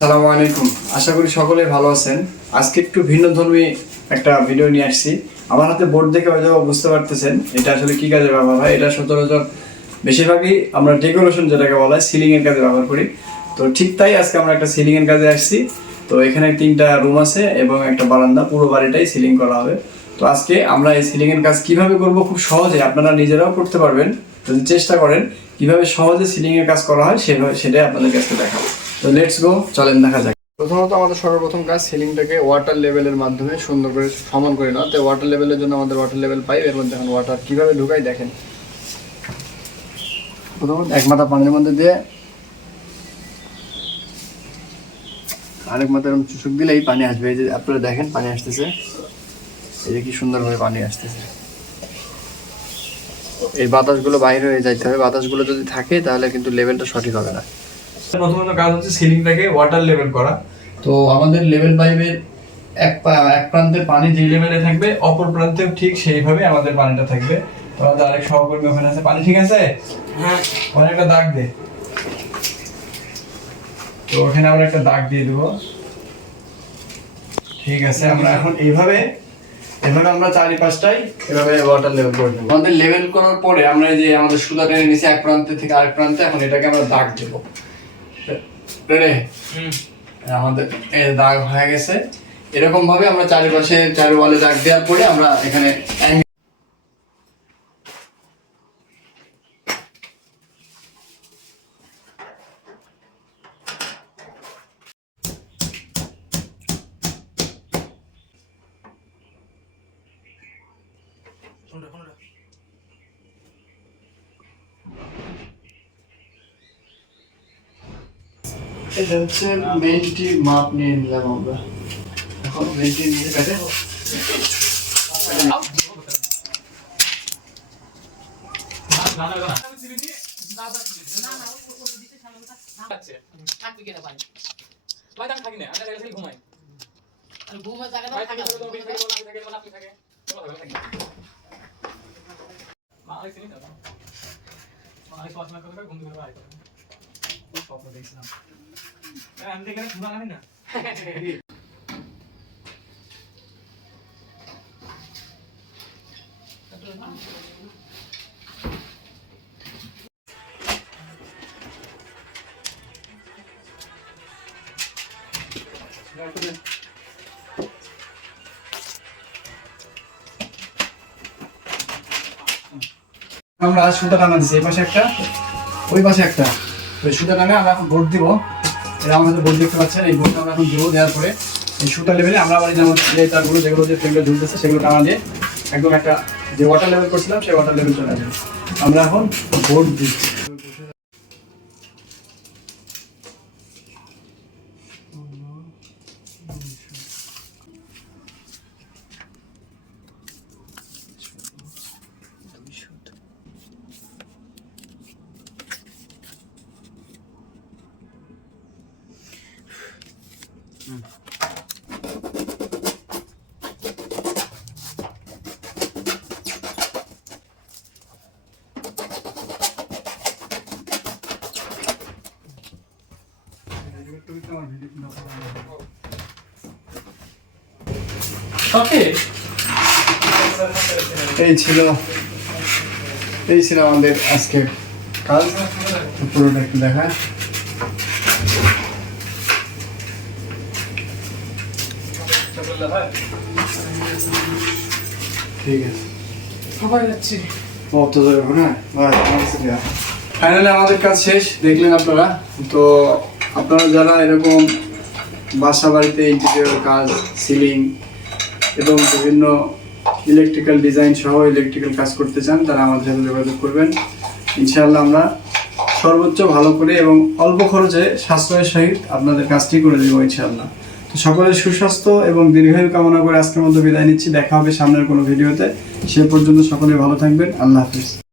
আসসালামু আলাইকুম। আশা করি সকলে ভালো আছেন। আজকে একটু ভিন্ন ধর্মী একটা ভিডিও নিয়ে আসছি। আমার হাতে বোর্ড দেখে হয়তো বুঝতে পারতেছেন এটা আসলে কি কাজে ব্যবহার হয়। এটা সচরাচর বেশিরভাগই আমরা ডেকোরেশন যেটাকে বলা হয় সিলিং এর কাজে ব্যবহার করি। তো ঠিক তাই আজকে আমরা একটা সিলিং এর কাজে আসছি। তো এখানে তিনটা রুম আছে এবং একটা বারান্দা, পুরো বাড়িটাই সিলিং করা হবে। তো আজকে আমরা এই সিলিং এর কাজ কীভাবে করব খুব সহজে আপনারা নিজেরাও করতে পারবেন। যদি চেষ্টা করেন কীভাবে সহজে সিলিং এর কাজ করা হয়, সেভাবে সেটাই আপনাদের কাছে দেখাবো। তো লেটস গো চলেন, দেখা যাক। প্রথমত আমাদের সর্বপ্রথম কাজ সিলিংটাকে ওয়াটার লেভেলের মাধ্যমে সুন্দর করে সমান করে নেওয়া তো ওয়াটার লেভেলের জন্য আমাদের ওয়াটার লেভেল পাইপ এর মধ্যে এখন ওয়াটার কীভাবে ঢুকাই দেখেন। প্রথমত এক মাথা পানির মধ্যে দিয়ে আরেক মাথা এরকম চুষক পানি আসবে। এই যে আপনারা দেখেন, পানি আসতেছে। এই যে কি সুন্দরভাবে পানি আসতেছে। এই বাতাসগুলো বাইরে হয়ে যাইতে হবে। বাতাসগুলো যদি থাকে, তাহলে কিন্তু লেভেলটা সঠিক হবে না। প্রথমত কাজ হচ্ছে সিলিংটাকে ওয়াটার লেভেল করা। তো আমাদের লেভেল পাইপের এক এক প্রান্তের পানি যে লেভেলে থাকবে অপর প্রান্তেও ঠিক সেইভাবে আমাদের পানিটা থাকবে। তো আমাদের আরেক সহকর্মী ওখানে আছে। পানি ঠিক আছে? হ্যাঁ। ওখানে একটা দাগ দে। তো ওখানে আমরা একটা দাগ দিয়ে দেবো। ঠিক আছে আমরা এখন এইভাবে এভাবে আমরা চারিপাশটাই এভাবে ওয়াটার লেভেল করে দেবো। আমাদের লেভেল করার পরে আমরা এই যে আমাদের সুতা টেনে নিচে এক প্রান্ত থেকে আরেক প্রান্তে এখন এটাকে আমরা দাগ দেবো। রে আমাদের দাগ হয়ে গেছে। এরকম ভাবে আমরা চারিপাশে চারি ওয়ালে দাগ দেওয়ার পরে আমরা এখানে এটা হচ্ছে মেনটি মাপ নিয়ে নিলাম আমরা। এখন মেনটি নিয়ে কাটে। ঘুম থেকে স্বপ্ন দেখছিলাম আমরা সুতা টানা দিচ্ছি এই পাশে একটা, ওই পাশে একটা। সুতা টানে আমরা এখন ভোট দিব। এটা আমাদের বোর্ড দেখতে পাচ্ছেন এই বোর্ডটা আমরা এখন দেবো দেওয়ার পরে। এই সুতা লেভেলে আমরা বাড়ি যেমন যে তারগুলো, যেগুলো যে ফ্রেমটা ঝুলতেছে, সেগুলো টানা দিয়ে একদম একটা যে ওয়াটার লেভেল করছিলাম, সেই ওয়াটার লেভেল চলে আসবে। আমরা এখন বোর্ড দিচ্ছি। এই ছিল এই ছিল আমাদের আজকে কাজ। পুরোটা একটু দেখা ঠিক আছে। সবাই যাচ্ছে। যাবে না ফাইনালি আমাদের কাজ শেষ দেখলেন আপনারা? তো আপনারা যারা এরকম বাসা বাড়িতে ইন্টেরিয়র কাজ সিলিং এবং বিভিন্ন ইলেকট্রিক্যাল ডিজাইন সহ ইলেকট্রিক্যাল কাজ করতে চান তারা আমাদের সাথে যোগাযোগ করবেন। ইনশাআল্লাহ আমরা সর্বোচ্চ ভালো করে এবং অল্প খরচে সাশ্রয়ের সহিত আপনাদের কাজটি করে দেবো ইনশাআল্লাহ। সকলের সুস্বাস্থ্য এবং দীর্ঘায়ু কামনা করে আজকের মধ্যে বিদায় নিচ্ছি। দেখা হবে সামনের কোনো ভিডিওতে। সে পর্যন্ত সকলে ভালো থাকবেন। আল্লাহ হাফিজ।